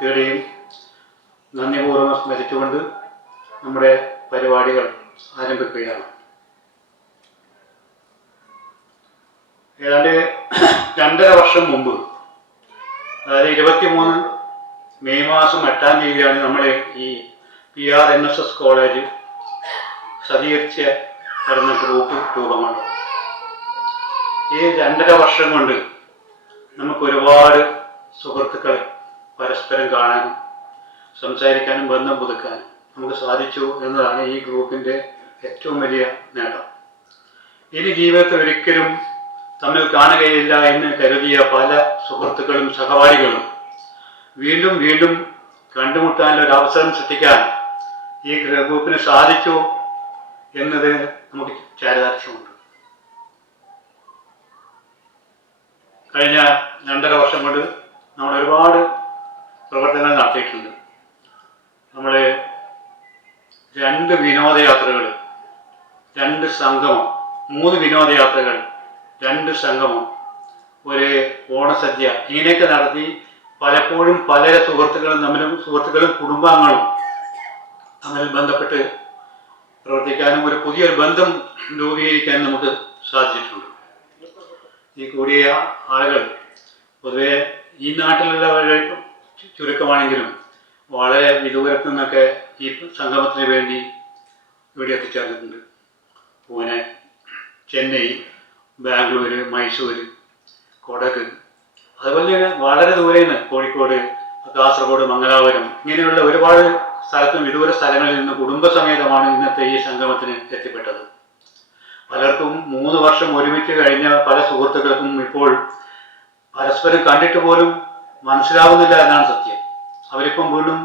വ്യക്തികളെയും നന്ദിപൂർവ്വം സ്മരിച്ചുകൊണ്ട് നമ്മുടെ പരിപാടികൾ ആരംഭിക്കുകയാണ്. ഏതാണ്ട് 2.5 വർഷം മുമ്പ്, അതായത് 23 മെയ് മാസം 8-ാം തീയതിയാണ് നമ്മൾ ഈ PRNSS കോളേജ് സജ്ജീകരിച്ച നടന്ന ഗ്രൂപ്പ് രൂപമാണ്. ഈ 2.5 വർഷം കൊണ്ട് നമുക്ക് ഒരുപാട് സുഹൃത്തുക്കൾ പരസ്പരം കാണാനും സംസാരിക്കാനും ബന്ധം പുതുക്കാനും നമുക്ക് സാധിച്ചു എന്നതാണ് ഈ ഗ്രൂപ്പിൻ്റെ ഏറ്റവും വലിയ നേട്ടം. ഇനി ജീവിതത്തിൽ ഒരിക്കലും തമ്മിൽ കാണുകയില്ല എന്ന് കരുതിയ പല സുഹൃത്തുക്കളും സഹപാഠികളും വീണ്ടും വീണ്ടും കണ്ടുമുട്ടാനുള്ള ഒരു അവസരം സൃഷ്ടിക്കാൻ ഈ ഗ്രൂപ്പിന് സാധിച്ചു എന്നത് നമുക്ക് ചാരിതാർത്ഥ്യമുണ്ട്. കഴിഞ്ഞ 2.5 വർഷം കൊണ്ട് നമ്മൾ ഒരുപാട് പ്രവർത്തനങ്ങൾ നടത്തിയിട്ടുണ്ട്. നമ്മൾ 2 വിനോദയാത്രകൾ, 2 സംഗമം, 3 വിനോദയാത്രകൾ, 2 സംഗമം, ഒരു ഓണസദ്യ, ഇങ്ങനെയൊക്കെ നടത്തി പലപ്പോഴും പല സുഹൃത്തുക്കളും കുടുംബാംഗങ്ങളും തമ്മിൽ ബന്ധപ്പെട്ട് പ്രവർത്തിക്കാനും ഒരു പുതിയൊരു ബന്ധം രൂപീകരിക്കാനും നമുക്ക് സാധിച്ചിട്ടുണ്ട്. ഈ കൂടിയ ആളുകൾ പൊതുവെ ഈ നാട്ടിലുള്ളവരെ ചുരുക്കമാണെങ്കിലും വളരെ വിദൂരത്തു നിന്നൊക്കെ ഈ സംഗമത്തിന് വേണ്ടി ഇവിടെ എത്തിച്ചേർന്നിട്ടുണ്ട്. പൂനെ, ചെന്നൈ, ബാംഗ്ലൂർ, മൈസൂർ, കൊടക്, അതുപോലെ വളരെ ദൂരെ നിന്ന് കോഴിക്കോട്, കാസർഗോഡ്, മംഗലാപുരം, ഇങ്ങനെയുള്ള ഒരുപാട് സ്ഥലത്തും വിദൂര സ്ഥലങ്ങളിൽ നിന്ന് കുടുംബസമേതമാണ് ഇന്നത്തെ ഈ സംഗമത്തിന് എത്തിപ്പെട്ടത്. പലർക്കും 3 വർഷം ഒരുമിച്ച് കഴിഞ്ഞ പല സുഹൃത്തുക്കൾക്കും ഇപ്പോൾ പരസ്പരം കണ്ടിട്ട് പോലും മനസ്സിലാവുന്നില്ല എന്നാണ് സത്യം. അവരിപ്പം വീണ്ടും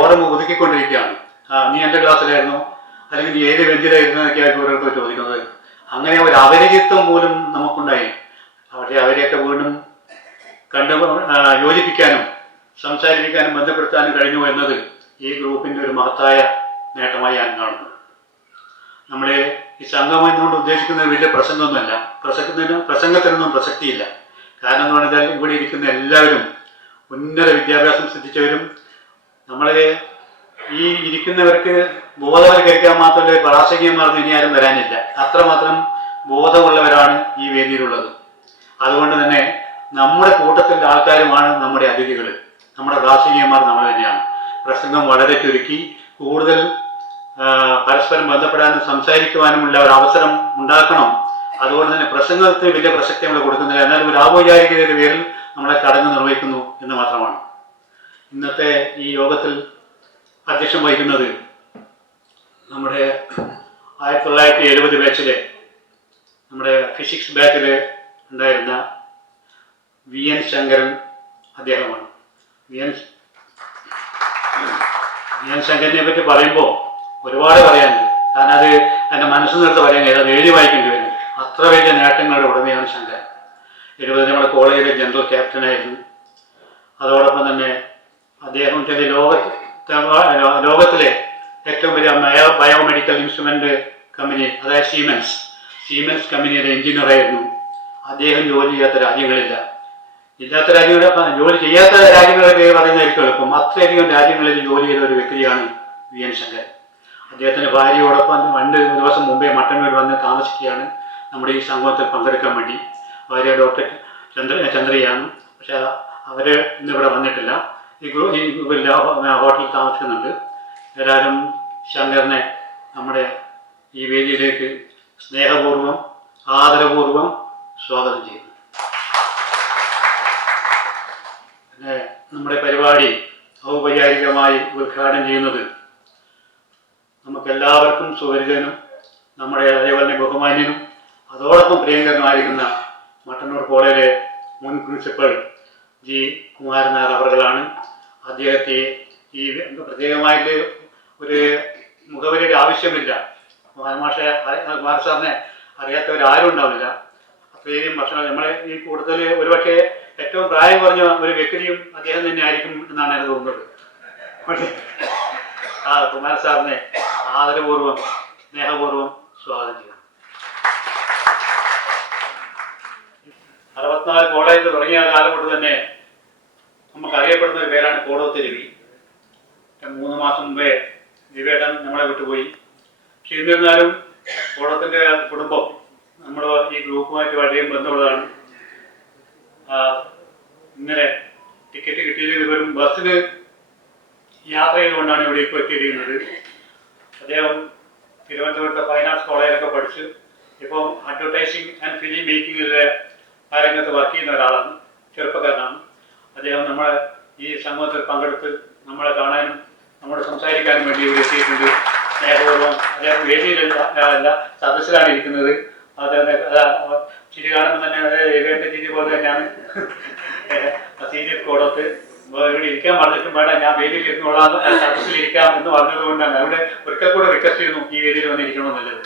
ഓർമ്മ ഒതുക്കിക്കൊണ്ടിരിക്കുകയാണ്. നീ എൻ്റെ ക്ലാസ്സിലായിരുന്നോ, അല്ലെങ്കിൽ നീ ഏത് ബെഞ്ചിലായിരുന്നു എന്നൊക്കെയായിട്ട് ഓരോരുത്തർ ചോദിക്കുന്നത്. അങ്ങനെ ഒരു അപരിചിത്വം പോലും നമുക്കുണ്ടായി. പക്ഷേ അവരെയൊക്കെ വീണ്ടും യോജിപ്പിക്കാനും സംസാരിപ്പിക്കാനും ബന്ധപ്പെടുത്താനും കഴിഞ്ഞു എന്നത് ഈ ഗ്രൂപ്പിൻ്റെ ഒരു മഹത്തായ നേട്ടമായി ഞാൻ കാണുന്നു. നമ്മൾ ഈ സംഗമം എന്നുകൊണ്ട് ഉദ്ദേശിക്കുന്നത് വലിയ പ്രസംഗമൊന്നുമല്ല. പ്രസംഗത്തിനൊന്നും പ്രസക്തിയില്ല. കാരണം എന്ന് പറഞ്ഞാൽ ഇവിടെ ഇരിക്കുന്ന എല്ലാവരും ഉന്നത വിദ്യാഭ്യാസം സിദ്ധിച്ചവരും നമ്മളെ ഈ ഇരിക്കുന്നവർക്ക് ബോധവൽക്കരിക്കാൻ മാത്രമല്ല പ്രാസംഗികന്മാർന്ന് ഇനി ആരും വരാനില്ല. അത്രമാത്രം ബോധമുള്ളവരാണ് ഈ വേദിയിലുള്ളത്. അതുകൊണ്ട് തന്നെ നമ്മുടെ കൂട്ടത്തിൻ്റെ ആൾക്കാരുമാണ് നമ്മുടെ അതിഥികൾ. നമ്മുടെ പ്രാസംഗികന്മാർ നമ്മൾ തന്നെയാണ്. പ്രസംഗം വളരെ ചുരുക്കി കൂടുതൽ പരസ്പരം ബന്ധപ്പെടാനും സംസാരിക്കുവാനുമുള്ള ഒരു അവസരം ഉണ്ടാക്കണം. അതുകൊണ്ട് തന്നെ പ്രസംഗത്തിന് വലിയ പ്രസക്തി നമ്മൾ കൊടുക്കുന്നില്ല. എന്നാലും ഒരു ഔപചാരികതയുടെ പേരിൽ നമ്മളെ ചടങ്ങ് നിർവഹിക്കുന്നു എന്ന് മാത്രമാണ്. ഇന്നത്തെ ഈ യോഗത്തിൽ അധ്യക്ഷം വഹിക്കുന്നത് നമ്മുടെ 1970 ബാച്ചിലെ നമ്മുടെ ഫിസിക്സ് ബാച്ചിൽ ഉണ്ടായിരുന്ന VN ശങ്കരൻ അദ്ദേഹമാണ്. VN ശങ്കരനെ പറ്റി പറയുമ്പോൾ ഒരുപാട് പറയാനുണ്ട്. കാരണം അത് എൻ്റെ മനസ്സിൽ നിർത്ത് പറയാൻ അത് എഴുതി വായിക്കേണ്ടി വരും. അത്ര വലിയ നേട്ടങ്ങളുടെ ഉടമയാണ് ശങ്കരൻ. 70 നമ്മുടെ കോളേജിലെ ജനറൽ ക്യാപ്റ്റനായിരുന്നു. അതോടൊപ്പം തന്നെ അദ്ദേഹം ലോകത്തിലെ ഏറ്റവും വലിയ ബയോമെഡിക്കൽ ഇൻസ്ട്രുമെൻ്റ് കമ്പനി, അതായത് സീമെൻസ് കമ്പനിയുടെ എഞ്ചിനീയറായിരുന്നു. അദ്ദേഹം ജോലി ചെയ്യാത്ത രാജ്യങ്ങളില്ല. ജോലി ചെയ്യാത്ത രാജ്യങ്ങളുടെ പേര് പറയുന്നതായിരിക്കും എളുപ്പം. അത്രയധികം രാജ്യങ്ങളിൽ ജോലി ചെയ്ത ഒരു വ്യക്തിയാണ് VN ശങ്കരൻ. അദ്ദേഹത്തിൻ്റെ ഭാര്യയോടൊപ്പം 2 ദിവസം മുമ്പേ മട്ടന്നൂർ വന്ന് താമസിക്കുകയാണ് നമ്മുടെ ഈ സംഗമത്തിൽ പങ്കെടുക്കാൻ വേണ്ടി. ഭാര്യ ഡോക്ടർ ചന്ദ്രയാണ്. പക്ഷെ അവർ ഇന്നിവിടെ വന്നിട്ടില്ല. ഈ ഹോട്ടലിൽ താമസിക്കുന്നുണ്ട്. എല്ലാവരും ശങ്കരനെ നമ്മുടെ ഈ വേദിയിലേക്ക് സ്നേഹപൂർവ്വം ആദരപൂർവ്വം സ്വാഗതം ചെയ്യുന്നു. പിന്നെ നമ്മുടെ പരിപാടി ഔപചാരികമായി ഉദ്ഘാടനം ചെയ്യുന്നത് നമുക്കെല്ലാവർക്കും സുപരിചിതനും നമ്മുടെ അതേപോലെ ബഹുമാന്യനും അതോടൊപ്പം പ്രിയങ്കരനുമായിരിക്കുന്ന മട്ടന്നൂർ കോളേജിലെ മുൻ പ്രിൻസിപ്പൽ G. കുമാരൻ നായർ അവറുകളാണ്. അദ്ദേഹത്തെ ഈ പ്രത്യേകമായിട്ട് ഒരു മുഖവരിയുടെ ആവശ്യമില്ല. കുമാര സാറിനെ അറിയാത്തവരാരും ഉണ്ടാവില്ല. അത്രയും വർഷങ്ങൾ നമ്മളെ ഈ കൂടുതൽ ഒരുപക്ഷെ ഏറ്റവും പ്രായം കുറഞ്ഞ ഒരു വ്യക്തിയും അദ്ദേഹം തന്നെ ആയിരിക്കും എന്നാണ് എനിക്ക് തോന്നുന്നത്. പക്ഷേ കുമാര സാറിനെ ആദരപൂർവ്വം സ്നേഹപൂർവ്വം സ്വാഗതം ചെയ്യാം. 64 കോളേജ് തുടങ്ങിയ കാലം കൊണ്ട് തന്നെ നമുക്കറിയപ്പെടുന്ന ഒരു പേരാണ് കോടോത്ത് രവി. 3 മാസം മുമ്പേ രവിയേട്ടൻ നമ്മളെ വിട്ടുപോയി. പക്ഷെ എന്നിരുന്നാലും കോടോത്തിൻ്റെ കുടുംബം നമ്മൾ ഈ ഗ്രൂപ്പുമായിട്ട് വളരെ ബന്ധമുള്ളതാണ്. ഇന്നലെ ടിക്കറ്റ് കിട്ടിയില്ലെങ്കിൽ വെറും ബസ്സിന് യാത്ര ചെയ്തുകൊണ്ടാണ് ഇവിടെ ഇപ്പോൾ എത്തിയിരിക്കുന്നത്. അദ്ദേഹം തിരുവനന്തപുരത്തെ ഫൈൻ ആർട്സ് കോളേജിലൊക്കെ പഠിച്ച് ഇപ്പോൾ അഡ്വർടൈസിങ് ആൻഡ് ഫിലിം മേക്കിങ്ങിലെ ആ രംഗത്ത് വർക്ക് ചെയ്യുന്ന ഒരാളാണ്, ചെറുപ്പക്കാരനാണ്. അദ്ദേഹം നമ്മളെ ഈ സംഗമത്തിൽ പങ്കെടുത്ത് നമ്മളെ കാണാനും നമ്മളോട് സംസാരിക്കാനും വേണ്ടി ഇവിടെ എത്തിയിട്ടുണ്ട്. സ്നേഹപൂർവ്വം അദ്ദേഹം വേദിയിലല്ല സദസ്സിലാണ് ഇരിക്കുന്നത്. ചിരി കാണുമ്പോൾ തന്നെ രവിയുടെ ചിരി പോലെ തന്നെയാണ് സീരിയസ് കോടത്ത്. ഇവിടെ ഇരിക്കാൻ പറഞ്ഞിട്ടും വേണ്ട, ഞാൻ വേദിയിൽ ഇരുന്നോളാം, സദസ്സിലിരിക്കാം എന്ന് പറഞ്ഞത് കൊണ്ടാണ് അവിടെ ഒരിക്കൽ കൂടെ റിക്വസ്റ്റ് ചെയ്യുന്നു ഈ വേദിയിൽ വന്നിരിക്കണമെന്നുള്ളത്.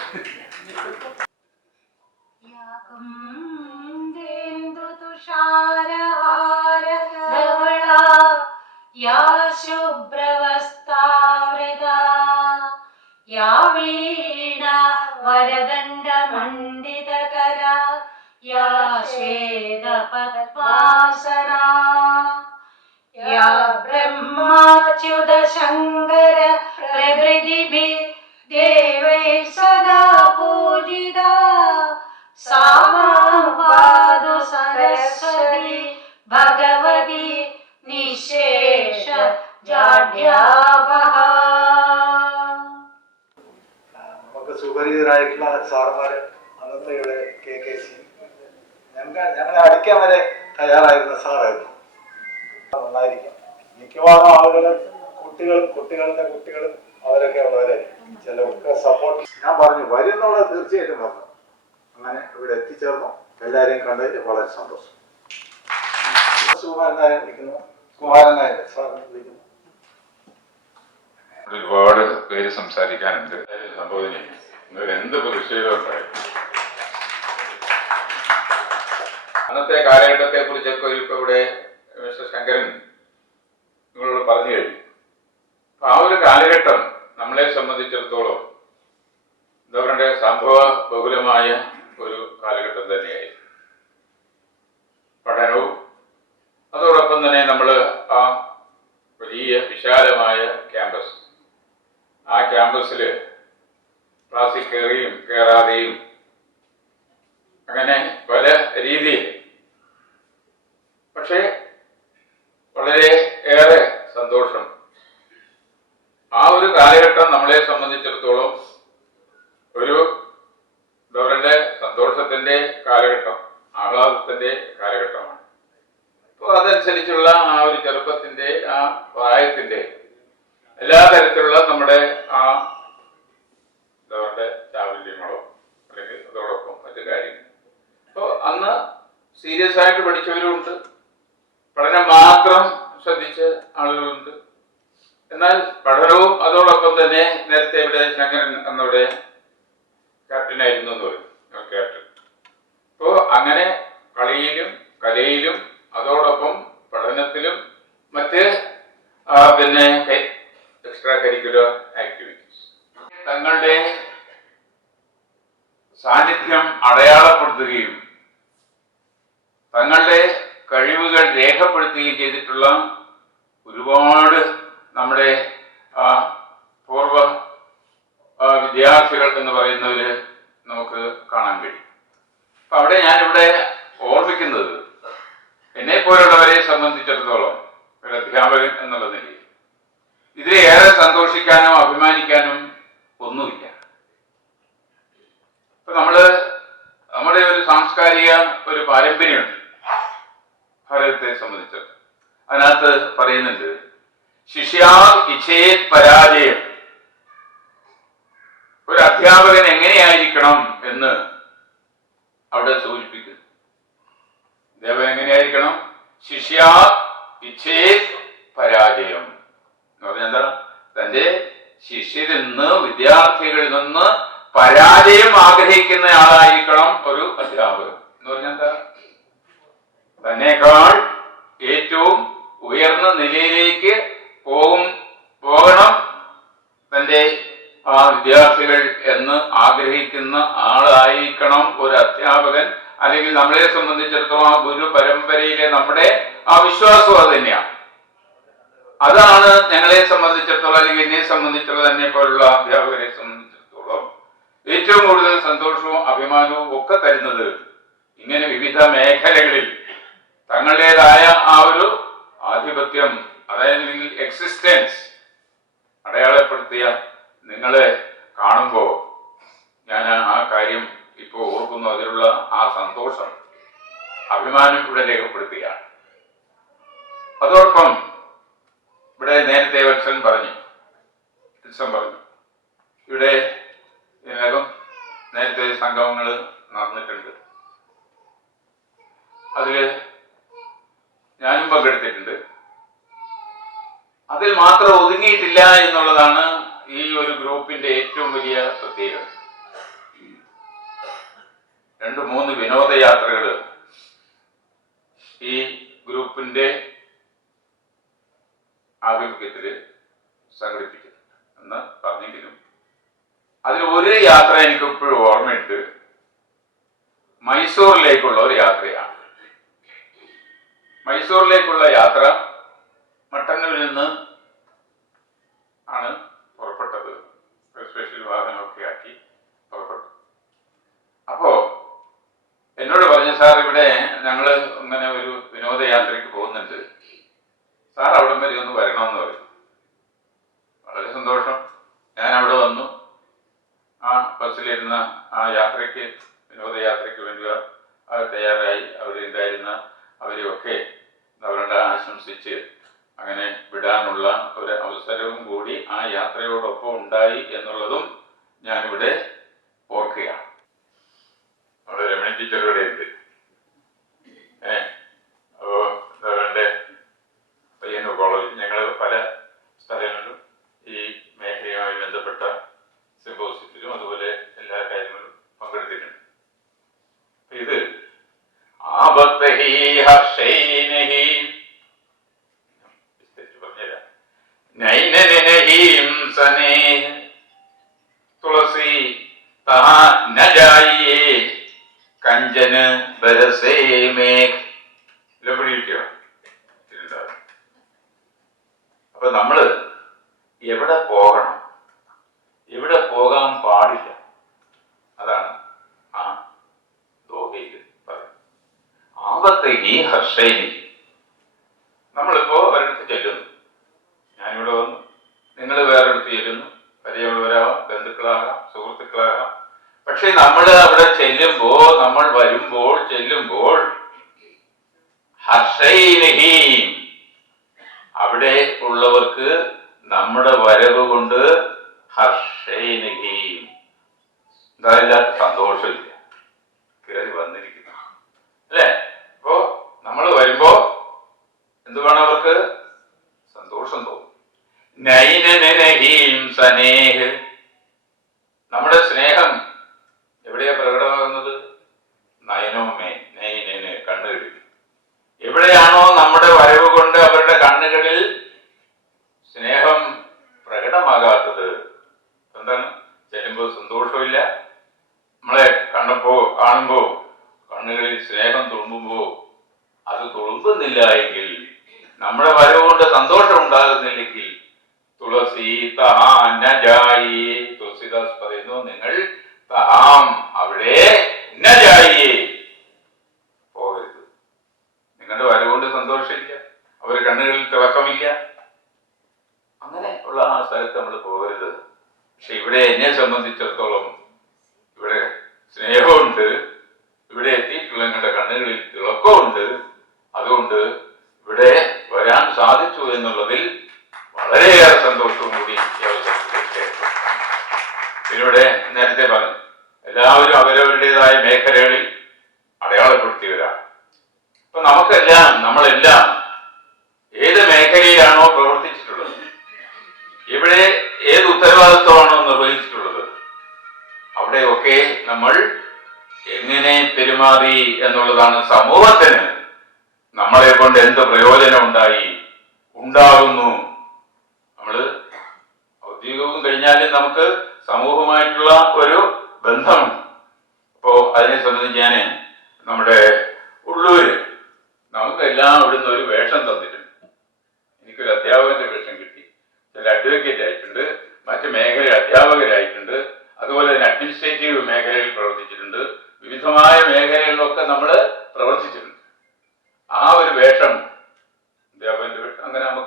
या शुभ्रवस्तावृता या वीणा वरदण्डमण्डितकरा या श्वेतपद्मासना या ब्रह्माच्युतशङ्कर प्रभृतिभिः देवैः सदा पूजिता सा मां पातु सरस्वती भगवती നിശേഷ ജാഡ്യാപഹ. നമുക്ക് സുപരിചിതരായിട്ടുള്ള സാറുമാര് അന്നത്തെ ഇവിടെ KKC ഞങ്ങളെ അടിക്കാൻ വരെ തയ്യാറായിരുന്ന സാറായിരുന്നു. നന്നായിരിക്കും. മിക്കവാറും ആളുകള് കുട്ടികളുടെ കുട്ടികളും അവരൊക്കെ വളരെ ചിലർക്ക് സപ്പോർട്ട്. ഞാൻ പറഞ്ഞു വരുന്നുള്ളത് തീർച്ചയായിട്ടും പറഞ്ഞു. അങ്ങനെ ഇവിടെ എത്തിച്ചേർന്നു. എല്ലാവരെയും കണ്ടതിൽ വളരെ സന്തോഷം. ഒരുപാട് പേര് സംസാരിക്കാനുണ്ട്. സംഭവം എന്ത് വിഷയങ്ങളുണ്ടായി അന്നത്തെ കാലഘട്ടത്തെ കുറിച്ചൊക്കെ ഇപ്പൊ ഇവിടെ മിസ്റ്റർ ശങ്കരൻ നിങ്ങളോട് പറഞ്ഞു കഴിഞ്ഞു. ആ ഒരു കാലഘട്ടം നമ്മളെ സംബന്ധിച്ചിടത്തോളം എന്താ പറയണ്ടേ, സംഭവ ബഹുലമായ ഒരു കാലഘട്ടം തന്നെയായിരുന്നു. പഠനവും അതോടൊപ്പം തന്നെ നമ്മൾ ആ വലിയ വിശാലമായ ക്യാമ്പസ്, ആ ക്യാമ്പസിൽ ക്ലാസ്സിൽ കയറിയും കയറാതെയും അങ്ങനെ പല രീതിയിൽ, പക്ഷേ വളരെ ഏറെ സന്തോഷം. ആ ഒരു കാലഘട്ടം നമ്മളെ സംബന്ധിച്ചിടത്തോളം ഒരു അവരുടെ സന്തോഷത്തിന്റെ കാലഘട്ടം, ആഹ്ലാദത്തിന്റെ കാലഘട്ടമാണ്. അപ്പോൾ അതനുസരിച്ചുള്ള ആ ഒരു ചെറുപ്പത്തിന്റെ ആ പ്രായത്തിന്റെ എല്ലാ തരത്തിലുള്ള നമ്മുടെ ആ അവരുടെ ചാവല്യങ്ങളോ അല്ലെങ്കിൽ അതോടൊപ്പം മറ്റു കാര്യങ്ങൾ. അപ്പോൾ അന്ന് സീരിയസ് ആയിട്ട് പഠിച്ചവരുമുണ്ട്, പഠനം മാത്രം ശ്രദ്ധിച്ച ആളുകളുണ്ട്. എന്നാൽ പഠനവും അതോടൊപ്പം തന്നെ നേരത്തെ ഇവിടെ ശങ്കരൻ എന്നവിടെ ക്യാപ്റ്റനായിരുന്നു എന്ന് പറയും, ക്യാപ്റ്റൻ. അപ്പോൾ അങ്ങനെ കളിയിലും കലയിലും അതോടൊപ്പം പഠനത്തിലും മറ്റ് പിന്നെ എക്സ്ട്രാ കരിക്കുലർ ആക്ടിവിറ്റീസ് തങ്ങളുടെ സാന്നിധ്യം അടയാളപ്പെടുത്തുകയും തങ്ങളുടെ കഴിവുകൾ രേഖപ്പെടുത്തുകയും ചെയ്തിട്ടുള്ള ഒരുപാട് നമ്മുടെ പൂർവ വിദ്യാർത്ഥികൾ എന്ന് പറയുന്നവര് നമുക്ക് കാണാൻ കഴിയും. അപ്പൊ അവിടെ ഞാനിവിടെ ഓർമ്മിക്കുന്നത് എന്നെ പോലുള്ളവരെ സംബന്ധിച്ചിടത്തോളം ഒരു അധ്യാപകൻ എന്നുള്ള നിലയിൽ ഇതിലേറെ സന്തോഷിക്കാനോ അഭിമാനിക്കാനും ഒന്നുമില്ല. ഇപ്പൊ നമ്മുടെ ഒരു സാംസ്കാരിക ഒരു പാരമ്പര്യമുണ്ട് ഭാരതത്തെ സംബന്ധിച്ച്. അതിനകത്ത് പറയുന്നുണ്ട് ശിഷ്യാ ഇച്ഛേത് പരാജയം. ഒരു അധ്യാപകൻ എങ്ങനെയായിരിക്കണം എന്ന് അവിടെ സൂചിപ്പിക്കുന്നു. അധ്യാപകൻ എങ്ങനെയായിരിക്കണം? ശിഷ്യാ ഇച്ഛേത് പരാജയം എന്ന് പറഞ്ഞാൽ എന്താണ്? തന്റെ ശിഷ്യരിൽ നിന്ന്, വിദ്യാർത്ഥികളിൽ നിന്ന് പരാജയം ആഗ്രഹിക്കുന്ന ആളായിരിക്കണം ഒരു അധ്യാപകൻ എന്ന് പറഞ്ഞാൽ എന്താ? തന്നേക്കാൾ ഏറ്റവും ഉയർന്ന നിലയിലേക്ക് പോകണം തന്റെ ആ വിദ്യാർത്ഥികൾ എന്ന് ആഗ്രഹിക്കുന്ന ആളായിരിക്കണം ഒരു അധ്യാപകൻ. അല്ലെങ്കിൽ നമ്മളെ സംബന്ധിച്ചിടത്തോളം ആ ഗുരു പരമ്പരയിലെ നമ്മുടെ ആ വിശ്വാസം അത് തന്നെയാണ്. അതാണ് ഞങ്ങളെ സംബന്ധിച്ചിടത്തോളം, അല്ലെങ്കിൽ എന്നെ സംബന്ധിച്ചുള്ള തന്നെ പോലുള്ള അധ്യാപകരെ സംബന്ധിച്ചിടത്തോളം ഏറ്റവും കൂടുതൽ സന്തോഷവും അഭിമാനവും ഒക്കെ തരുന്നത്. ഇങ്ങനെ വിവിധ മേഖലകളിൽ തങ്ങളുടേതായ ആ ഒരു ആധിപത്യം, അതായത് എക്സിസ്റ്റൻസ് അടയാളപ്പെടുത്തിയ നിങ്ങളെ കാണുമ്പോൾ ഞാൻ ആ കാര്യം ഇപ്പോൾ ഓർക്കുന്നു. അതിലുള്ള ആ സന്തോഷം, അഭിമാനം ഇവിടെ രേഖപ്പെടുത്തുകയാണ്. അതോടൊപ്പം ഇവിടെ നേരത്തെ വത്സൻ പറഞ്ഞു, ഇവിടെ ഇതിനകം നേരത്തെ സംഗമങ്ങൾ നടന്നിട്ടുണ്ട്. അതില് ഞാനും പങ്കെടുത്തിട്ടുണ്ട്. അതിൽ മാത്രം ഒതുങ്ങിയിട്ടില്ല എന്നുള്ളതാണ് ഈ ഒരു ഗ്രൂപ്പിന്റെ ഏറ്റവും വലിയ പ്രത്യേകത. 2-3 വിനോദയാത്രകൾ ഈ ഗ്രൂപ്പിന്റെ ആഭിമുഖ്യത്തില് സംഘടിപ്പിച്ചിട്ടുണ്ട് എന്ന് പറഞ്ഞെങ്കിലും അതിൽ ഒരു യാത്ര എനിക്ക് ഇപ്പോഴും ഓർമ്മയുണ്ട്. മൈസൂറിലേക്കുള്ള ഒരു യാത്രയാണ്. മൈസൂറിലേക്കുള്ള യാത്ര മട്ടന്നൂരിൽ നിന്ന് ആണ് പുറപ്പെട്ടത്. സ്പെഷ്യൽ വാഹനമൊക്കെ ആക്കി പുറപ്പെട്ടു. അപ്പോ എന്നോട് പറഞ്ഞു, സാർ ഇവിടെ ഞങ്ങൾ ഇങ്ങനെ ഒരു വിനോദയാത്രയ്ക്ക് പോകുന്നുണ്ട്, സാർ അവിടം വരെ ഒന്ന് വരണമെന്ന് പറഞ്ഞു. വളരെ സന്തോഷം. ഞാൻ അവിടെ വന്നു. ആ ബസ്സിലിരുന്ന ആ യാത്രയ്ക്ക്, വിനോദയാത്രയ്ക്ക് വേണ്ടി തയ്യാറായി. അവിടെ ഉണ്ടായിരുന്ന അവരെയൊക്കെ അവരുടെ ആശംസിച്ച് അങ്ങനെ വിടാനുള്ള ഒരു അവസരവും കൂടി ആ യാത്രയോടൊപ്പം ഉണ്ടായി എന്നുള്ളതും ഞാനിവിടെ ഓർക്കുകയാണ്. അവിടെ രമണി ടീച്ചറുടെ ഉണ്ട്. അപ്പോ അവരുടെ പയ്യന്നൂർ കോളേജ്, ഞങ്ങൾ പല സ്ഥലങ്ങളിലും ഈ മേഖലയുമായി ബന്ധപ്പെട്ട സിമ്പോസിയത്തിലും അതുപോലെ എല്ലാ കാര്യങ്ങളും പങ്കെടുത്തിട്ടുണ്ട്. ഇത് തുളസി കഞ്ചന് ബരസേ മേഘ. അപ്പൊ നമ്മള് എവിടെ പോകണം, എവിടെ പോകാൻ പാടില്ല, അതാണ് ആ ദോഹയിൽ പറയുന്നത്. ആപത്തെ ഈ ഹർഷൈനി. നമ്മളിപ്പോ ഒരിടത്ത് ചെല്ലുന്നു, ഞാനിവിടെ വന്നു, നിങ്ങൾ വേറൊരിടത്ത് ചെല്ലുന്നു, പരിചയമുള്ളവരാവാം, ബന്ധുക്കളാകാം, സുഹൃത്തുക്കളാകാം. പക്ഷെ നമ്മൾ അവിടെ ചെല്ലുമ്പോൾ, നമ്മൾ വരുമ്പോൾ, ചെല്ലുമ്പോൾ ഹർഷൈനിഹി, അവിടെ ഉള്ളവർക്ക് നമ്മുടെ വരവ് കൊണ്ട് ഹർഷൈനിഹി എന്തായാലും സന്തോഷമില്ല, കയറി വന്നിരിക്കുന്നു അല്ലേ. അപ്പോ നമ്മൾ വരുമ്പോ എന്ത് വേണം, അവർക്ക് സന്തോഷം തോന്നും. നൈനനഹീം സനേഹ്, നമ്മുടെ സ്നേഹം എവിടെയാ പ്രകടമാകുന്നത്? നയനോമേ, നൈനന്, കണ്ണുകളിൽ. എവിടെയാണോ നമ്മുടെ വരവ് കൊണ്ട് അവരുടെ കണ്ണുകളിൽ സ്നേഹം പ്രകടമാകാത്തത്, എന്താണ്? ചെല്ലുമ്പോൾ സന്തോഷമില്ല, നമ്മളെ കാണുമ്പോ കണ്ണുകളിൽ സ്നേഹം തുളുമ്പുമ്പോ അത് തുളുമ്പുന്നില്ല എങ്കിൽ, നമ്മുടെ വരവ് കൊണ്ട് സന്തോഷം ഉണ്ടാകുന്നില്ലെങ്കിൽ, തുളസി തഹായി, തുളസിദാസ് പറയുന്നു, നിങ്ങൾ തഹാം, അവിടെ നജായി പോകരുത്. നിങ്ങളുടെ വരവ് കൊണ്ട് സന്തോഷമില്ല, അവര് കണ്ണുകളിൽ തിളക്കമില്ല, അങ്ങനെ ഉള്ള ആ സ്ഥലത്ത് നമ്മൾ പോകരുത്. പക്ഷെ ഇവിടെ എന്നെ സംബന്ധിച്ചിടത്തോളം ഇവിടെ സ്നേഹമുണ്ട്, ഇവിടെ എത്തിയിട്ടുള്ള നിങ്ങളുടെ കണ്ണുകളിൽ തിളക്കമുണ്ട്. അതുകൊണ്ട് ഇവിടെ വരാൻ സാധിച്ചു എന്നുള്ളതിൽ വളരെയേറെ സന്തോഷവും കൂടി ഈ അവസരത്തിൽ കേട്ടു. പിന്നിവിടെ നേരത്തെ പറഞ്ഞു, എല്ലാവരും അവരവരുടേതായ മേഖലകളിൽ അടയാളപ്പെടുത്തിയവരാണ്. അപ്പൊ നമുക്കെല്ലാം, നമ്മളെല്ലാം ഏത് മേഖലയിലാണോ പ്രവർത്തിച്ചിട്ടുള്ളത്, ഇവിടെ ഏത് ഉത്തരവാദിത്വമാണോ നിർവഹിച്ചിട്ടുള്ളത്, അവിടെയൊക്കെ നമ്മൾ എങ്ങനെ പെരുമാറി എന്നുള്ളതാണ് സമൂഹത്തിന് നമ്മളെ കൊണ്ട് എന്ത് പ്രയോജനം ഉണ്ടാകുന്നു. നമ്മള് ഔദ്യോഗികവും കഴിഞ്ഞാലും നമുക്ക് സമൂഹമായിട്ടുള്ള ഒരു ബന്ധമുണ്ട്. അപ്പോ അതിനെ സംബന്ധിച്ച് ഞാൻ നമ്മുടെ ഉള്ളൂര് നമുക്കെല്ലാം ഇവിടുന്ന് ഒരു വേഷം തന്നിട്ടുണ്ട്. എനിക്കൊരു അധ്യാപകന്റെ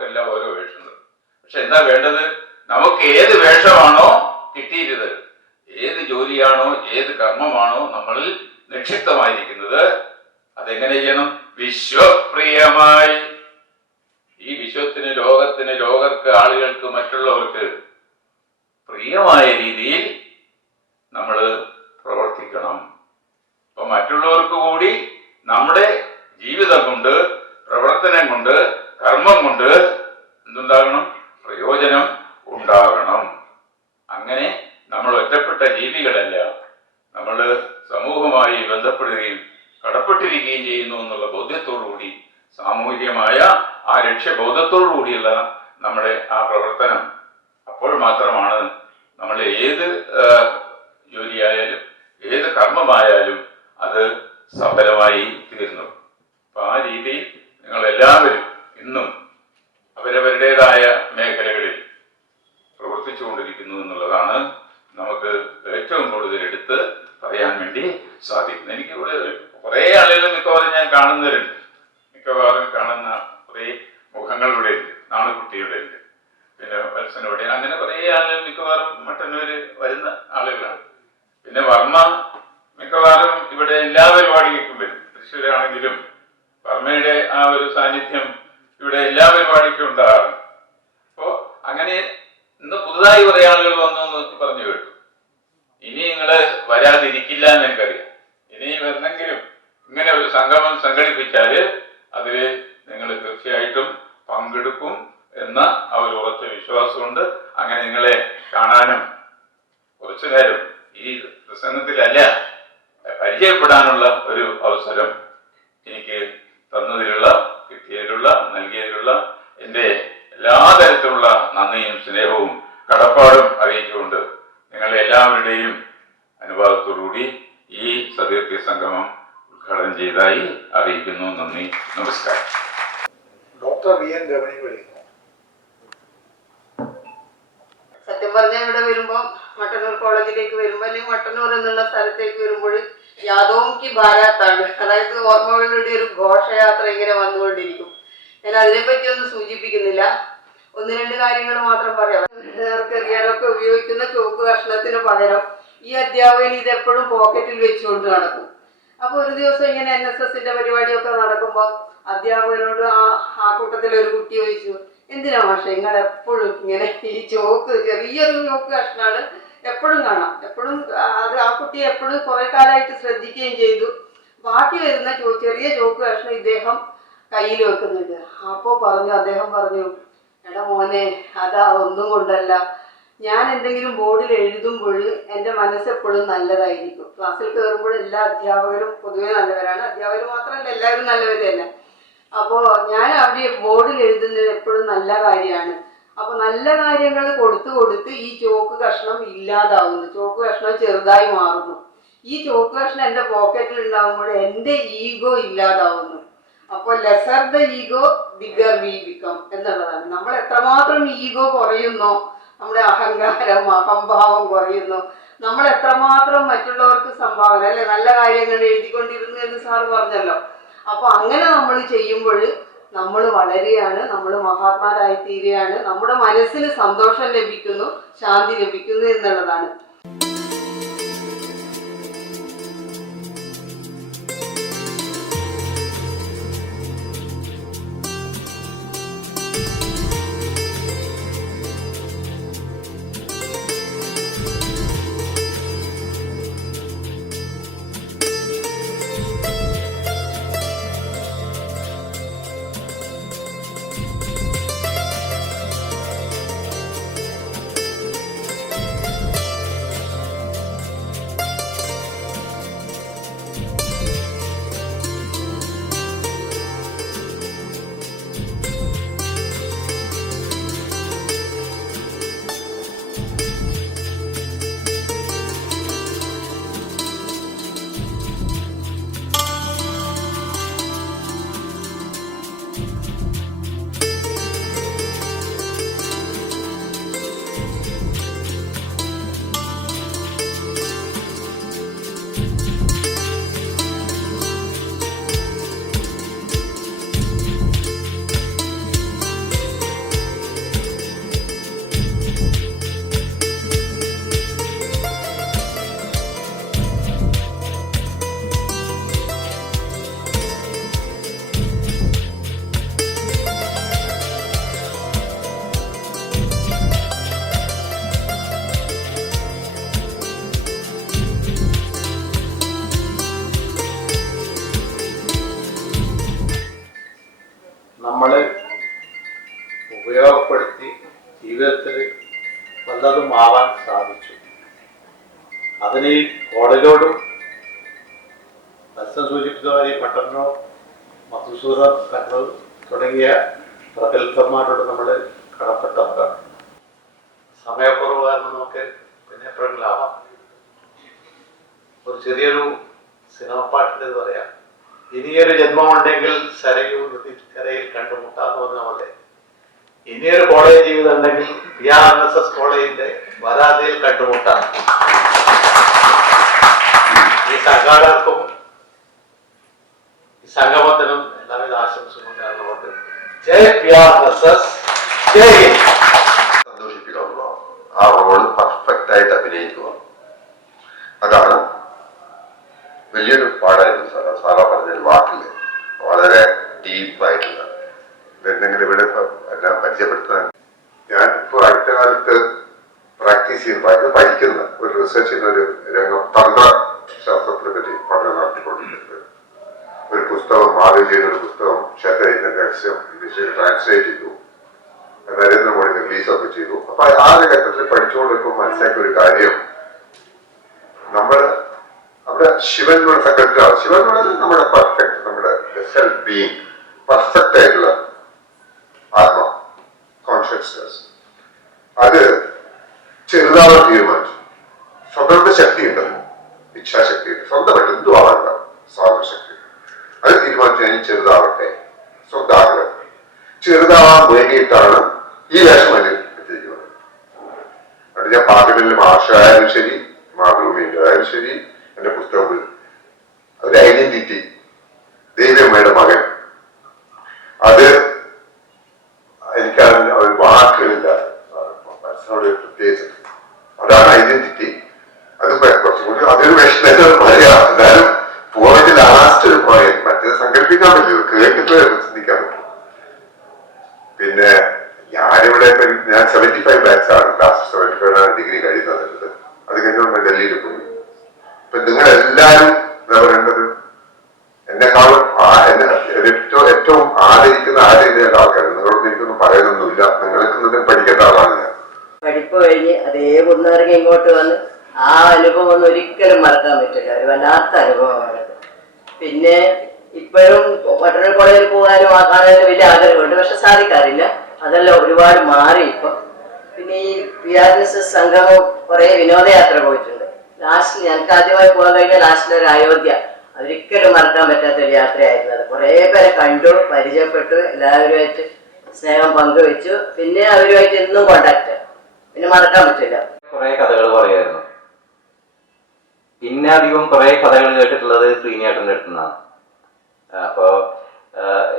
നമുക്കെല്ലാം ഓരോ വേഷങ്ങൾ. പക്ഷെ എന്താ വേണ്ടത്? നമുക്ക് ഏത് വേഷമാണോ കിട്ടിയിരുന്നത്, ഏത് ജോലിയാണോ ഏത് കർമ്മമാണോ നമ്മളിൽ നിക്ഷിപ്തമായിരിക്കുന്നത്, അതെങ്ങനെ ചെയ്യണം? വിശ്വപ്രിയമായി. ഈ വിശ്വത്തിന്, ലോകത്തിന്, ലോകർക്ക്, ആളുകൾക്ക്, മറ്റുള്ളവർക്ക് പ്രിയമായ രീതിയിൽ നമ്മൾ പ്രവർത്തിക്കണം. അപ്പൊ മറ്റുള്ളവർക്ക് കൂടി നമ്മുടെ ജീവിതം കൊണ്ട്, പ്രവർത്തനം കൊണ്ട്, കർമ്മം കൊണ്ട് എന്തുണ്ടാകണം? പ്രയോജനം ഉണ്ടാകണം. അങ്ങനെ നമ്മൾ ഒറ്റപ്പെട്ട ജീവികളല്ല, നമ്മൾ സമൂഹവുമായി ബന്ധപ്പെടുകയും കടപ്പെട്ടിരിക്കുകയും ചെയ്യുന്നു എന്നുള്ള ബോധ്യത്തോടുകൂടി, സാമൂഹികമായ ആ ലക്ഷ്യബോധത്തോടു കൂടിയുള്ള നമ്മുടെ ആ പ്രവർത്തനം, അപ്പോൾ മാത്രമാണ് നമ്മൾ ഏത് ജോലിയായാലും ഏത് കർമ്മമായാലും അത് സഫലമായി തീരുന്നു. അപ്പൊ ആ രീതിയിൽ നിങ്ങളെല്ലാവരും ഇന്നും അവരവരുടേതായ മേഖലകളിൽ പ്രവർത്തിച്ചുകൊണ്ടിരിക്കുന്നു എന്നുള്ളതാണ് നമുക്ക് ഏറ്റവും കൂടുതൽ എടുത്ത് പറയാൻ വേണ്ടി സാധിക്കുന്നത്. എനിക്ക് ഇവിടെ കുറേ ആളുകൾ മിക്കവാറും ഞാൻ കാണുന്നവരുണ്ട്, മിക്കവാറും കാണുന്ന കുറേ മുഖങ്ങൾ ഇവിടെ ഉണ്ട്. നാണുകുട്ടിയുടെ ഉണ്ട്, പിന്നെ വത്സനോടെ, അങ്ങനെ കുറേ ആളുകൾ മിക്കവാറും മട്ടന്നൂര് വരുന്ന ആളുകളാണ്. പിന്നെ വർമ്മ മിക്കവാറും ഇവിടെ എല്ലാ പരിപാടിക്കും വരും. തൃശ്ശൂരാണെങ്കിലും വർമ്മയുടെ ആ ഒരു സാന്നിധ്യം ഇവിടെ എല്ലാ പരിപാടിക്കും ഉണ്ടാകാറുണ്ട്. അപ്പോ അങ്ങനെ ഇന്ന് പുതുതായി കുറെ ആളുകൾ വന്നു എന്ന് പറഞ്ഞു കേട്ടു. ഇനി നിങ്ങള് വരാതിരിക്കില്ല എന്ന് എനിക്കറിയാം. ഇനി വരണമെങ്കിലും ഇങ്ങനെ ഒരു സംഗമം സംഘടിപ്പിച്ചാല് അതില് നിങ്ങൾ തീർച്ചയായിട്ടും പങ്കെടുക്കും എന്ന ആ ഒരു ഉറച്ച വിശ്വാസമുണ്ട്. അങ്ങനെ നിങ്ങളെ കാണാനും കുറച്ചു നേരം ഈ പ്രസംഗത്തിലല്ല, പരിചയപ്പെടാനുള്ള ഒരു അവസരം എനിക്ക് തന്നതിലുള്ള, കിട്ടിയതിലുള്ള, നൽകിയതിലുള്ള എൻ്റെ എല്ലാ തരത്തിലുള്ള നന്ദിയും സ്നേഹവും കടപ്പാടും അറിയിച്ചുകൊണ്ട് നിങ്ങളെ എല്ലാവരുടെയും അനുവാദത്തോടുകൂടി ഈ സതീർത്ഥ്യ സംഗമം ഉദ്ഘാടനം ചെയ്തതായി അറിയിക്കുന്നു. നന്ദി, നമസ്കാരം. ഡോക്ടർ വി എൻ രമണി വിളിക്കുന്നു. സത്യം പറഞ്ഞാൽ ഇവിടെ വരുമ്പോൾ മട്ടന്നൂർ കോളേജിലേക്ക് വരുമ്പോൾ, അല്ലെങ്കിൽ മട്ടന്നൂർ എന്നുള്ള സ്ഥലത്തേക്ക് വരുമ്പോൾ യാദോംക്ക് ഭാരത്താണ്, അതായത് ഓർമ്മകളുടെ ഒരു ഘോഷയാത്ര ഇങ്ങനെ വന്നുകൊണ്ടിരിക്കും. ഞാൻ അതിനെപ്പറ്റി ഒന്നും സൂചിപ്പിക്കുന്നില്ല, ഒന്ന് രണ്ട് കാര്യങ്ങൾ മാത്രം പറയാം. നേർക്കെറിയാനൊക്കെ ഉപയോഗിക്കുന്ന ചോക്ക് കഷ്ണത്തിന് പകരം ഈ അധ്യാപകൻ ഇതെപ്പോഴും പോക്കറ്റിൽ വെച്ചുകൊണ്ട് നടക്കും. അപ്പൊ ഒരു ദിവസം ഇങ്ങനെ NSSന്റെ പരിപാടിയൊക്കെ നടക്കുമ്പോൾ അധ്യാപകനോട് ആ കൂട്ടത്തിൽ ഒരു കുട്ടി ചോദിച്ചു, എന്തിനാ മാഷെ നിങ്ങൾ എപ്പോഴും ഇങ്ങനെ ഈ ചോക്ക്, ചെറിയൊരു ചോക്ക് കഷ്ണാണ്, എപ്പോഴും കാണാം, എപ്പോഴും അത് ആ കുട്ടിയെ എപ്പോഴും കുറെ കാലമായിട്ട് ശ്രദ്ധിക്കുകയും ചെയ്തു. ബാക്കി വരുന്ന ചെറിയ ചോക്ക് കഷ്ണം ഇദ്ദേഹം കയ്യിൽ വെക്കുന്നുണ്ട്. അപ്പോൾ അദ്ദേഹം പറഞ്ഞു, എടാ മോനെ, അതാ ഒന്നും കൊണ്ടല്ല, ഞാൻ എന്തെങ്കിലും ബോർഡിൽ എഴുതുമ്പോൾ എൻ്റെ മനസ്സെപ്പോഴും നല്ലതായിരിക്കും. ക്ലാസ്സിൽ കയറുമ്പോൾ എല്ലാ അധ്യാപകരും പൊതുവെ നല്ലവരാണ്, അധ്യാപകർ മാത്രമല്ല എല്ലാവരും നല്ലവർ തന്നെ. അപ്പോൾ ഞാൻ അവിടെ ബോർഡിൽ എഴുതുന്നത് എപ്പോഴും നല്ല കാര്യമാണ്. അപ്പോൾ നല്ല കാര്യങ്ങൾ കൊടുത്ത് ഈ ചോക്ക് കഷ്ണം ഇല്ലാതാവുന്നു, ചോക്ക് കഷ്ണം ചെറുതായി മാറുന്നു. ഈ ചോക്ക് കഷ്ണം എൻ്റെ പോക്കറ്റിൽ ഉണ്ടാകുമ്പോൾ എൻ്റെ ഈഗോ ഇല്ലാതാവുന്നു. അപ്പോൾ lesser the ego bigger we become എന്നുള്ളതാണ്. നമ്മൾ എത്രമാത്രം ഈഗോ കുറയുന്നോ, നമ്മുടെ അഹങ്കാരം, അഹംഭാവം കുറയുന്നു, നമ്മൾ എത്രമാത്രം മറ്റുള്ളവർക്ക് സംഭാവന, അല്ലെ, നല്ല കാര്യങ്ങൾ എഴുതിക്കൊണ്ടിരുന്നു എന്ന് സാറ് പറഞ്ഞല്ലോ. അപ്പൊ അങ്ങനെ നമ്മൾ ചെയ്യുമ്പോൾ നമ്മൾ വളരുകയാണ്, നമ്മൾ മഹാത്മാരായി തീരുകയാണ്, നമ്മുടെ മനസ്സിന് സന്തോഷം ലഭിക്കുന്നു, ശാന്തി ലഭിക്കുന്നു എന്നുള്ളതാണ്. ഏർപ്പെടുത്തി ജീവിതത്തിൽ വല്ലതും ആവാൻ സാധിച്ചു. അതിന് ഈ കോളേജോടും അച്ഛൻ സൂചിപ്പിച്ചതുമായി മട്ടന്നൂർ, മധുസൂദൻ കണ്ണൂർ തുടങ്ങിയ പ്രഗത്ഭന്മാരോട് നമ്മൾ കടപ്പെട്ടവരാണ്. സമയക്കുറവ് കാരണം നമുക്ക് പിന്നെ എപ്പോഴെങ്കിലും ആവാം. ഒരു ചെറിയൊരു സിനിമ പാട്ടിൻ്റെ ഇത് പറയാം. ഇനിയൊരു ജന്മമുണ്ടെങ്കിൽ സരയൂ നദിക്കരയിൽ കണ്ടുമുട്ടാന്ന് പറഞ്ഞ പോലെ ഇനിയൊരു കോളേജ് ജീവിതം ഉണ്ടെങ്കിൽ PRNSS കോളേജിന്റെ വരാതയിൽ കണ്ടുമുട്ടാം. ഈ സംഘാടകർക്കും ഈ സംഗമത്തിനും എല്ലാവിധ ആശംസകളും നേർന്നുകൊണ്ട് ജയ് PRNSS, ജയ് ഹിന്ദ്. സന്തോഷിപ്പിക്കുക, ആ റോൾ പെർഫെക്റ്റ് ആയിട്ട് അഭിനയിക്കുക, അതാണ് വലിയൊരു പാടായിരുന്നു. സാറാ പറഞ്ഞൊരു വാക്കില് വളരെ ഡീപ്പായിട്ടുള്ള എന്തെങ്കിലും ഇവിടെ എല്ലാം പരിചയപ്പെടുത്താൻ ഞാനിപ്പോൾ അടുത്ത കാലത്ത് പ്രാക്ടീസ് ചെയ്യുന്ന പഠിക്കുന്ന ഒരു റിസർച്ചിന്റെ ഒരു രംഗം തന്ത്ര ശാസ്ത്രത്തെ പറ്റി പഠനം നടത്തിക്കൊണ്ടിരിക്കുന്നത്. ഒരു പുസ്തകം മാധവിജിയുടെ ഒരു പുസ്തകം ക്ഷേത്രയജ്ഞ രഹസ്യം ഇംഗ്ലീഷിൽ ട്രാൻസ്ലേറ്റ് ചെയ്തു, നരേന്ദ്രമോദി റിലീസൊക്കെ ചെയ്തു. അപ്പൊ ആ ഒരു ഘട്ടത്തിൽ പഠിച്ചുകൊണ്ടിരിക്കുമ്പോൾ മനസ്സിലാക്കിയ ഒരു കാര്യം, നമ്മൾ അവിടെ ശിവൻ എന്നുള്ള സങ്കല്പത്തിലാണ്. ശിവൻ എന്നുള്ളത് നമ്മുടെ പെർഫെക്റ്റ്, നമ്മുടെ സെൽഫ് ബീയിങ്, പെർഫെക്റ്റ് ആയിട്ടുള്ള ആത്മ കോൺഷ്യസ്നസ്. അത് ചെറുതാവാൻ തീരുമാനിച്ചു. സ്വന്തം ശക്തി ഉണ്ടല്ലോ, ഇച്ഛാശക്തി ഉണ്ട്, സ്വന്തമായിട്ട് എന്തു ആവാനുണ്ടാവും സ്വാതന്ത്ര്യശക്തി. അത് തീരുമാനിച്ചു കഴിഞ്ഞാൽ ചെറുതാവട്ടെ, സ്വന്തം ആഗ്രഹം ചെറുതാവാൻ വേണ്ടിയിട്ടാണ് ഈ വേഷം അതിൽ എത്തിയിരിക്കുന്നത്. അത് ഞാൻ പാകലിൽ മാഷായാലും ശരി, മാതൃഭൂമിന്റെ ആയാലും ശരി, എന്റെ പുസ്തകത്തിൽ ഒരു ഐഡന്റിറ്റി, ദേവിയമ്മയുടെ മകൻ, അത് എനിക്ക് ഒരു വാക്കുകളില്ല, മനസ്സിനോട് പ്രത്യേകിച്ച് അതാണ് ഐഡന്റിറ്റി. അത് കുറച്ചും കൂടി അതൊരു വിഷയം പറയാം. എന്നാലും പോയിന്റ് ലാസ്റ്റ് ഒരു പോയിന്റ് മറ്റേത് സങ്കല്പിക്കാൻ പറ്റില്ല, കേട്ടിട്ട് ചിന്തിക്കാൻ പറ്റും. പിന്നെ ഞാനിവിടെ ഞാൻ 75 ബാച്ചാണ്, ലാസ്റ്റ് 75 ഡിഗ്രി കഴിയുന്നത്. അത് കഴിഞ്ഞ് ഡൽഹിയിൽ പോയി. ഇപ്പൊ നിങ്ങളെല്ലാരും എന്താ പറയേണ്ടത്, എന്നെക്കാളും ഏറ്റവും ആദരിക്കുന്ന ആൾക്കാർ. നിങ്ങളോട് എനിക്കൊന്നും പറയാനൊന്നുമില്ല, നിങ്ങൾക്ക് പഠിക്കേണ്ട ആളാണ് ഞാൻ. പഠിപ്പ് കഴിഞ്ഞ് അതേ കുന്നിറങ്ങി ഇങ്ങോട്ട് വന്ന് ആ അനുഭവം ഒന്നും ഒരിക്കലും മറക്കാൻ പറ്റില്ല. ഒരു വല്ലാത്ത അനുഭവമാണത്. പിന്നെ ഇപ്പോഴും മറ്റൊരു കോളേജിൽ പോകാനും കാണാനും വലിയ ആഗ്രഹമുണ്ട്, പക്ഷെ സാധിക്കാറില്ല. അതെല്ലാം ഒരുപാട് മാറി ഇപ്പൊ. പിന്നെ ഈ PRNSS സംഗമം കുറെ വിനോദയാത്ര പോയിട്ടുണ്ട്. ലാസ്റ്റ് ഞങ്ങൾക്ക് ആദ്യമായി പോകാൻ കഴിഞ്ഞാൽ ലാസ്റ്റിലൊരു അയോധ്യ, അതൊരിക്കലും മറക്കാൻ പറ്റാത്ത ഒരു യാത്രയായിരുന്നു. അത് കുറേ പേരെ കണ്ടു, പരിചയപ്പെട്ടു, എല്ലാവരുമായിട്ട് സ്നേഹം പങ്കുവെച്ചു. പിന്നെ അവരുമായിട്ട് എന്നും കോണ്ടാക്ട്, പിന്നെ മറക്കാൻ പറ്റില്ല. കുറെ കഥകൾ പറയായിരുന്നു. പിന്നെ അധികം കുറെ കഥകൾ കേട്ടിട്ടുള്ളത് ശ്രീനിയേട്ടൻ്റെ അടുത്ത് നിന്നാണ്. അപ്പോ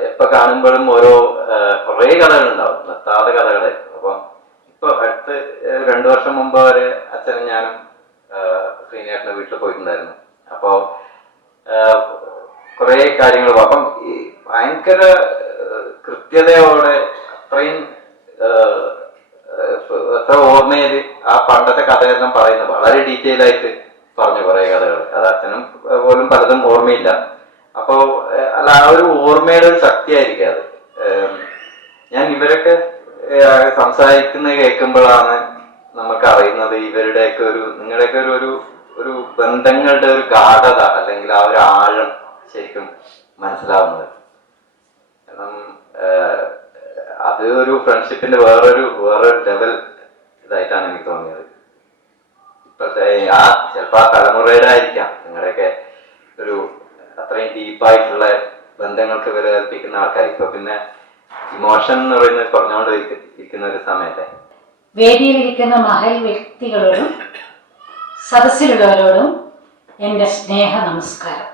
എപ്പോ കാണുമ്പോഴും ഓരോ കുറെ കഥകളുണ്ടാവും, നിർത്താതെ കഥകളായിരുന്നു. അപ്പൊ ഇപ്പൊ അടുത്ത് 2 വർഷം മുമ്പ് വരെ അച്ഛനും ഞാനും ശ്രീനിയേട്ടൻ്റെ വീട്ടിൽ പോയിട്ടുണ്ടായിരുന്നു. അപ്പോ കുറെ കാര്യങ്ങൾ, അപ്പം ഈ ഭയങ്കര കൃത്യതയോടെ അത്രയും എത്ര ഓർമ്മയിൽ ആ പണ്ടത്തെ കഥയെല്ലാം പറയുന്നത് വളരെ ഡീറ്റെയിൽ ആയിട്ട് പറഞ്ഞു കുറെ കഥകൾ. അത് അച്ഛനും പോലും പലതും ഓർമ്മയില്ല. അപ്പോ അല്ല, ആ ഒരു ഓർമ്മയുടെ ഒരു ശക്തിയായിരിക്കും അത്. ഞാൻ ഇവരൊക്കെ സംസാരിക്കുന്നത് കേൾക്കുമ്പോഴാണ് നമുക്ക് അറിയുന്നത് ഇവരുടെയൊക്കെ നിങ്ങളുടെയൊക്കെ ഒരു ബന്ധങ്ങളുടെ ഒരു ഗാഢത അല്ലെങ്കിൽ ആ ഒരു ആഴം ശരിക്കും മനസ്സിലാവുന്നത്. കാരണം അത് ഒരു ഫ്രണ്ട്ഷിപ്പിന്റെ വേറൊരു ലെവൽ ഇതായിട്ടാണ് എനിക്ക് തോന്നിയത്. ഇപ്പോഴത്തെ ചിലപ്പോൾ ആ തലമുറയുടെ ആയിരിക്കാം നിങ്ങളുടെയൊക്കെ ഒരു അത്രയും ഡീപ്പായിട്ടുള്ള ബന്ധങ്ങൾക്ക് വില കൽപ്പിക്കുന്ന ആൾക്കാർ. ഇപ്പൊ പിന്നെ ഇമോഷൻ എന്ന് പറയുന്നത് പറഞ്ഞുകൊണ്ട് ഇരിക്കുന്ന ഒരു സമയത്തെ വേദിയിലിരിക്കുന്ന മഹൽ വ്യക്തികളോടും സദസ്സിലുള്ളവരോടും എൻ്റെ സ്നേഹ നമസ്കാരം.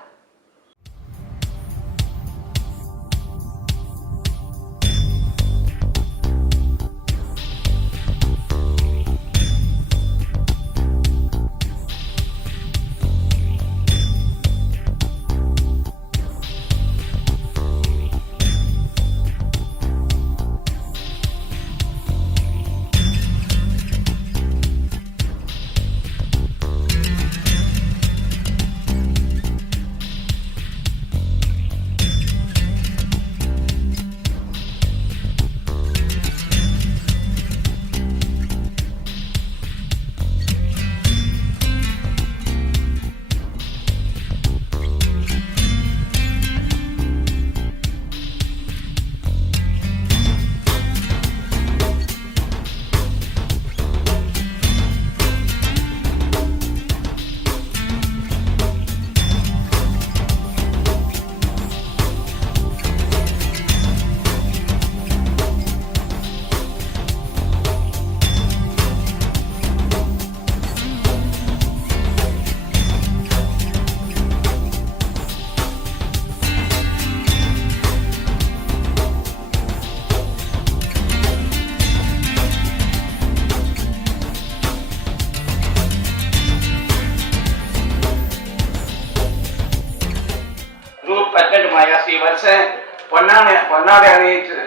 പൊന്നാട അണിയിച്ച്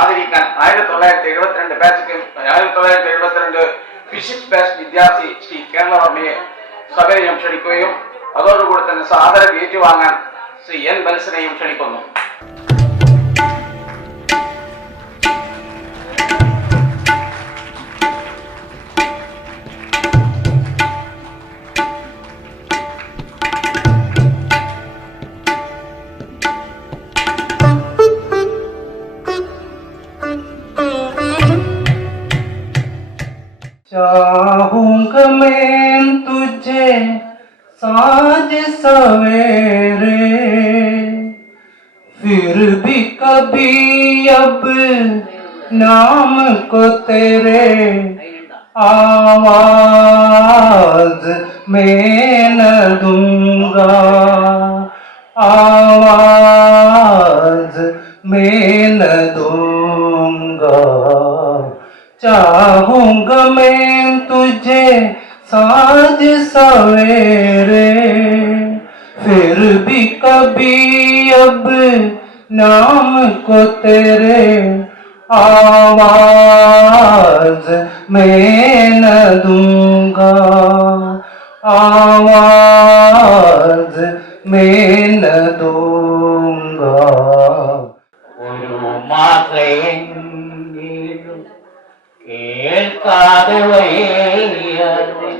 ആദരിക്കാൻ 1972 ബാച്ചിലും 1972 ഫിസിക്സ് ബാച്ച് വിദ്യാർത്ഥി ശ്രീ കേരളവർമ്മയെ സഭയെയും ക്ഷണിക്കുകയും അതോടുകൂടി തന്നെ സാദരം ഏറ്റുവാങ്ങാൻ ശ്രീ എൻ ബൽസനെയും ക്ഷണിക്കുന്നു. चाहूंगा मैं तुझे साँझ सवेरे, फिर भी कभी अब नाम को तेरे आवाज मैं न दूंगा, आवाज मैं न दूंगा। चाहूंगा मैं तुझे साँझ सवेरे, फिर भी कभी अब नाम को तेरे आवाज मैं न दूंगा, आवाज मैं न दूंगा। ഒരു മാത്രയെങ്കിലും കേൾക്കാതെ വയ്യാതെ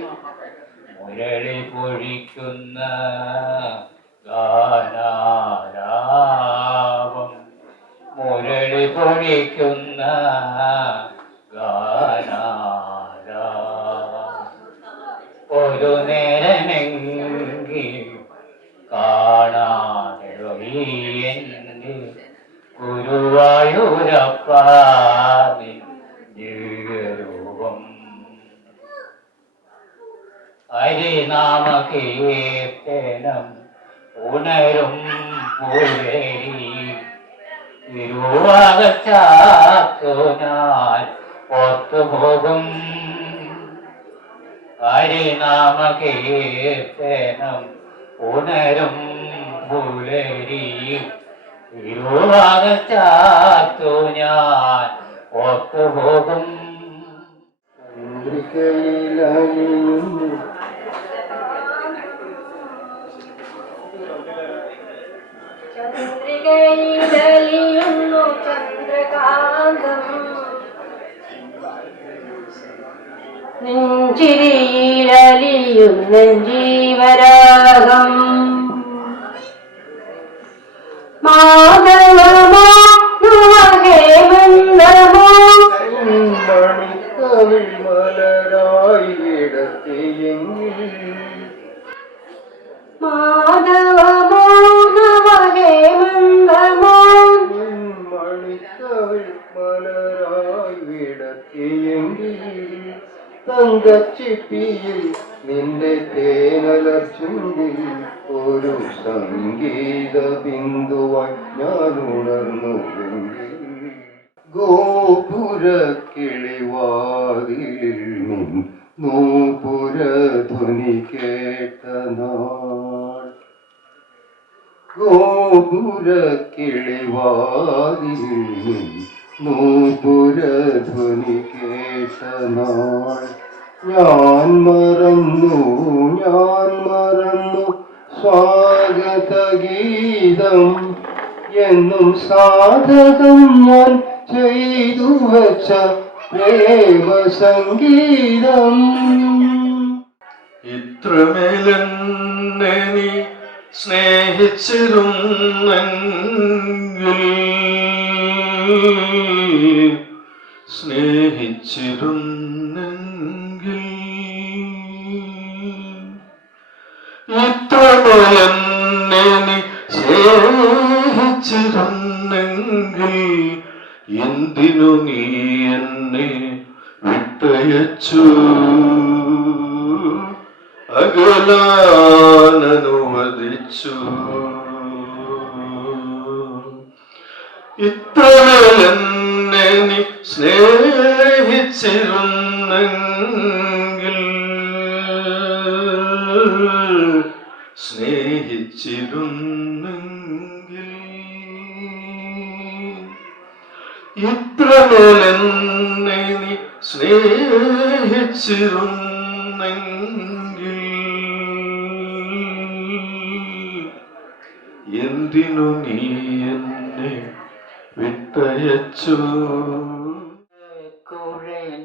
മുരളി പൊഴിക്കുന്ന ഗാനാലാപം, മുരളി പൊഴിക്കുന്ന ഗാനാലാപം. ഒരു നേരമെങ്കിൽ കാണാതെ വയ്യെന്റെ ഗുരുവായൂരപ്പാതി ദിവ്യരൂപം. ഹരിനാമ കീർത്തനം ഉണരും പുലരി, തിരുവാകച്ചാത്തു ഞാൻ ഒത്തുപോകും. ഹരിനാമ കീർത്തനം ഉണരും പുലരി, തിരുവാകച്ചാത്തു ഞാൻ ഒത്തുപോകും. ചന്ദ്രികയിലലിയുന്നു ചന്ദ്രകാന്തം, നെഞ്ചിരിയിലലിയുന്ന ജീവരാഗം. മാധവമോ ഹേമന്തമോ മണിക്കവിൾ മലരായി വിടത്തിയെങ്കിൽ, മാധവമോ ഹേമന്തമോ മണിക്കവിൾ മലരായി വിടത്തിയെങ്കിൽ, തങ്കച്ചിപ്പിയിൽ നിന്റെ തേനലർച്ചുണ്ടിൽ ഒരു സംഗീത ബിന്ദുവായി ഞാൻ ഉണർന്നുവെങ്കിൽ, ഗോപുര കിളിവാതിലിൽ നൂപുരധ്വനി കേട്ട നാൾ, ഗോപുര കിളിവാതിലിൽ നൂപുരധ്വനി കേട്ട നാൾ. ഞാൻ മറന്നു സ്വാഗതഗീതം എന്നും സാധകം ഞാൻ ചെയ്തു വച്ച പ്രേമ സംഗീതം. ഇത്രമേലെന്നെ നീ സ്നേഹിച്ചിരുന്നെങ്കിൽ, സ്നേഹിച്ചിരുന്നെങ്കിൽ, ഇത്രമേലെന്നെ നീ സ്നേഹിച്ചിരുന്നെങ്കിൽ, എന്തിനു നീ എന്നെ വിട്ടയച്ചു, അകലാനനുവദിച്ചു. ഇത്രമേലെന്നെ നീ സ്നേഹിച്ചിരുന്നെങ്കിൽ, സ്നേഹിച്ചിരുന്നെങ്കിൽ, ഇത്രമേൽ എന്നെ നീ സ്നേഹിച്ചിരുന്നെങ്കിൽ എന്തിനു നീ എന്നെ വിട്ടയച്ചു?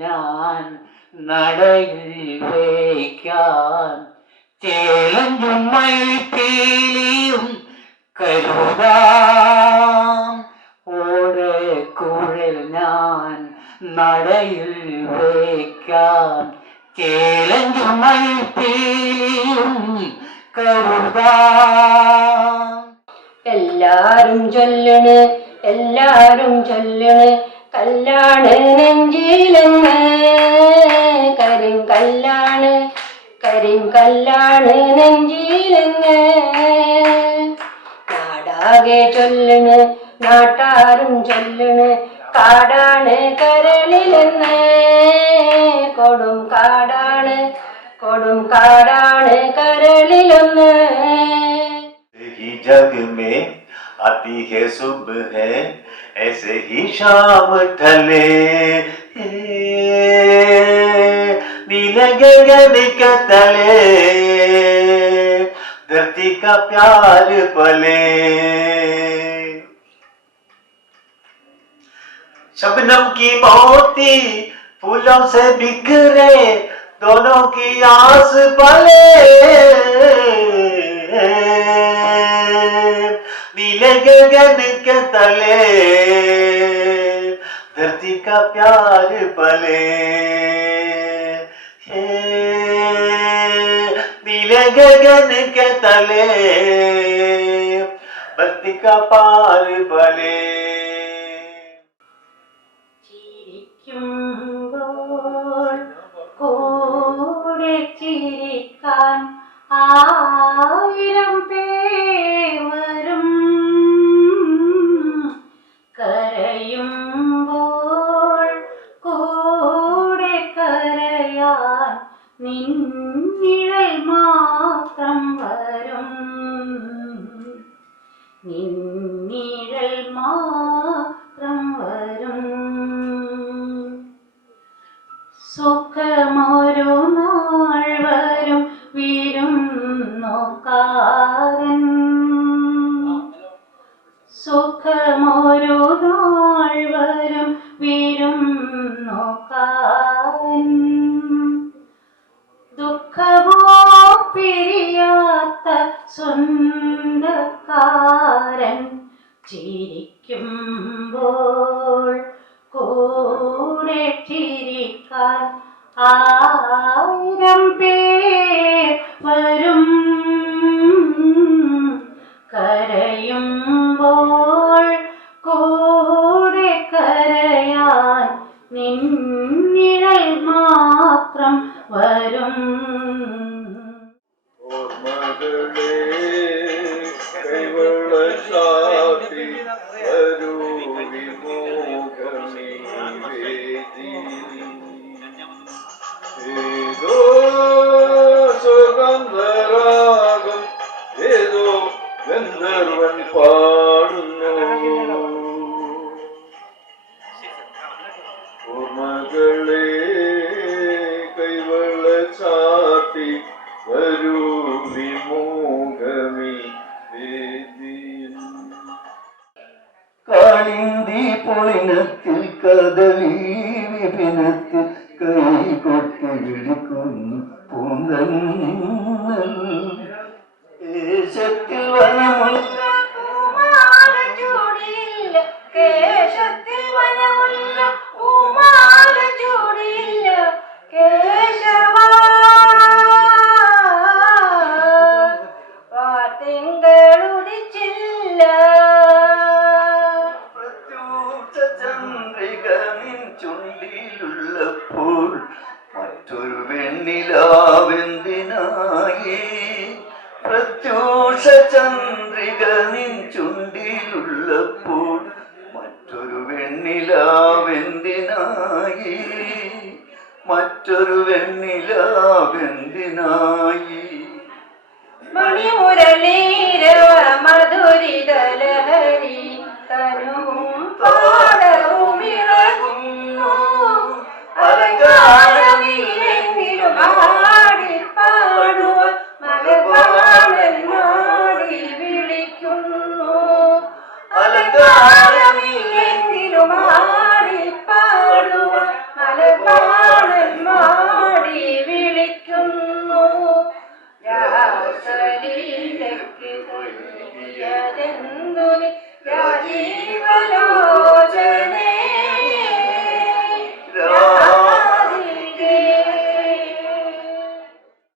ഞാൻ നടയിൽ വയ്ക്കാൻ ചേലഞ്ചും മൈപ്പീലിയും കരുതാം. ഓടെ കുഴൽ ഞാൻ നടയിൽ വയ്ക്കാൻ ചേലഞ്ചും മൈപ്പീലിയും കരുതാം. എല്ലാരും ചൊല്ലണ് കല്ലാണ് നെഞ്ചിലെന്ന് കരിങ്കല്ലാണ് നെഞ്ചിലെന്ന് നാടാകെ ചൊല്ലണ് നാട്ടാരും ചൊല്ലണ് കാടാണ് കരളിലെന്ന് കൊടും കാടാണ് കരളിലൊന്ന്. जग में आती है सुबह है ऐसे ही शाम ढले नीले गगन के तले धरती का प्यार पले शबनम की मोती फूलों से बिखरे दोनों की आस पले नीले गगन के तले धरती का प्यार पले नीले गगन के तले भक्ति का पार पले. ചിരിക്കുമ്പോൾ കൂടെ ചിരിക്കാൻ ആയിരം പേർ വരും. കരയുമ്പോൾ കൂടെ കരയാൻ നിന്നിഴൽ മാത്രം വരും. നിന്നിഴൽ മാത്രം വരും. സുഖമൊരു നാൾ വരും വിരുന്നോക്കാരൻ. സുഖമൊരു നാൾ വരും വിരുന്നോക്കാരൻ. ദുഃഖമോ പിരിയാത്ത സ്വന്തക്കാരൻ. ചിരിക്കുമ്പോൾ കൂടെ ചിരിക്കാൻ ആയിരം പേർ വരും. കരയുമ്പോൾ കൂടെ കരയാൻ നിന്നിഴൽ മാത്രം വരും. ഓർമ്മകളെ കൈവെള്ളച്ചാത്തി വരൂ വിമോഹമീ വേദി. ഏതോ സുഗന്ധരാഗം ഏതോ ഗന്ധർവൻ പാടുന്നു. ഓർമ്മകളെ കൈവെള്ളച്ചാത്തി വരൂ വിമോഹമീ വേദിയിൽ. കാളിന്തി പൊളിനത്തിൽ കദളി വിപിനത്തിൽ കൈകൊട്ടി വിളിക്കുന്നു പൂന്തന്നൽ. ദേശത്തിൽ വനമുള്ള ചൂടില്ല കേശത്തിൽ വനമുള്ള പൂമാല ചൂടില്ല കേശവ. വാർത്തിങ്കളുദിച്ചില്ല പ്രത്യൂഷ ചന്ദ്രിക നിൻ ചുണ്ടിലുള്ളപ്പോൾ മറ്റൊരു വെണ്ണിലാവെന്തിനായി? പ്രത്യൂഷ ചന്ദ്രിക നിൻ ചുണ്ടിലുള്ളപ്പോൾ മറ്റൊരു വെണ്ണിലാവെന്തിനായി? മറ്റൊരു വെണ്ണിലാവെന്തിനായി? മണിമുരളീരവ മധുരിത ലഹരി തനുവും പാടവും ജീവലോകമേ